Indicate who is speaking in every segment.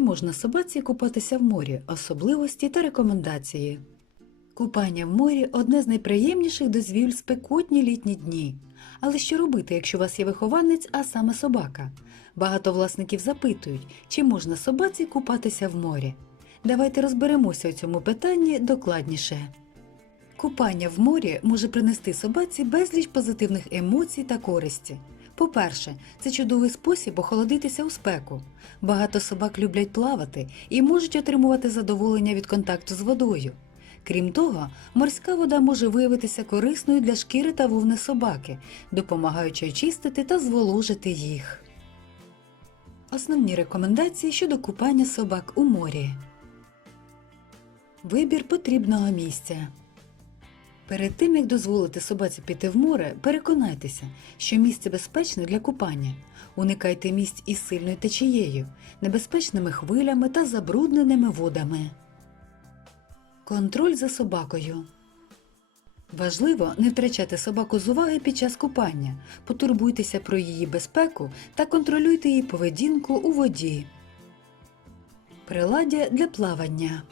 Speaker 1: можна собаці купатися в морі, особливості та рекомендації. Купання в морі одне з найприємніших дозвіль спекотні літні дні. Але що робити, якщо у вас є вихованець, а саме собака? Багато власників запитують, чи можна собаці купатися в морі. Давайте розберемося у цьому питанні докладніше. Купання в морі може принести собаці безліч позитивних емоцій та користі. По-перше, це чудовий спосіб охолодитися у спеку. Багато собак люблять плавати і можуть отримувати задоволення від контакту з водою. Крім того, морська вода може виявитися корисною для шкіри та вовни собаки, допомагаючи очистити та зволожити їх. Основні рекомендації щодо купання собак у морі. Вибір потрібного місця. Перед тим, як дозволити собаці піти в море, переконайтеся, що місце безпечне для купання. Уникайте місць із сильною течією, небезпечними хвилями та забрудненими водами. Контроль за собакою. Важливо не втрачати собаку з уваги під час купання, потурбуйтеся про її безпеку та контролюйте її поведінку у воді. Приладдя для плавання.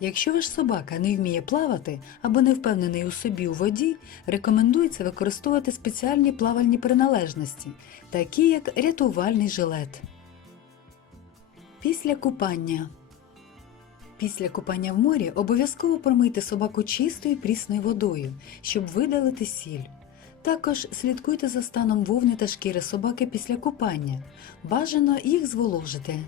Speaker 1: Якщо ваш собака не вміє плавати або не впевнений у собі у воді, рекомендується використовувати спеціальні плавальні приналежності, такі як рятувальний жилет. Після купання. Після купання в морі обов'язково промийте собаку чистою прісною водою, щоб видалити сіль. Також слідкуйте за станом вовни та шкіри собаки після купання. Бажано їх зволожити.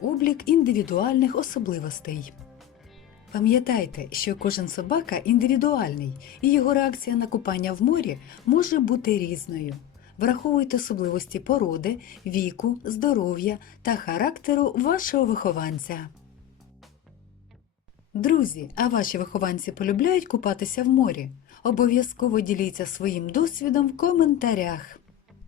Speaker 1: Облік індивідуальних особливостей. Пам'ятайте, що кожен собака індивідуальний, і його реакція на купання в морі може бути різною. Враховуйте особливості породи, віку, здоров'я та характеру вашого вихованця. Друзі, а ваші вихованці полюбляють купатися в морі? Обов'язково діліться своїм досвідом в коментарях.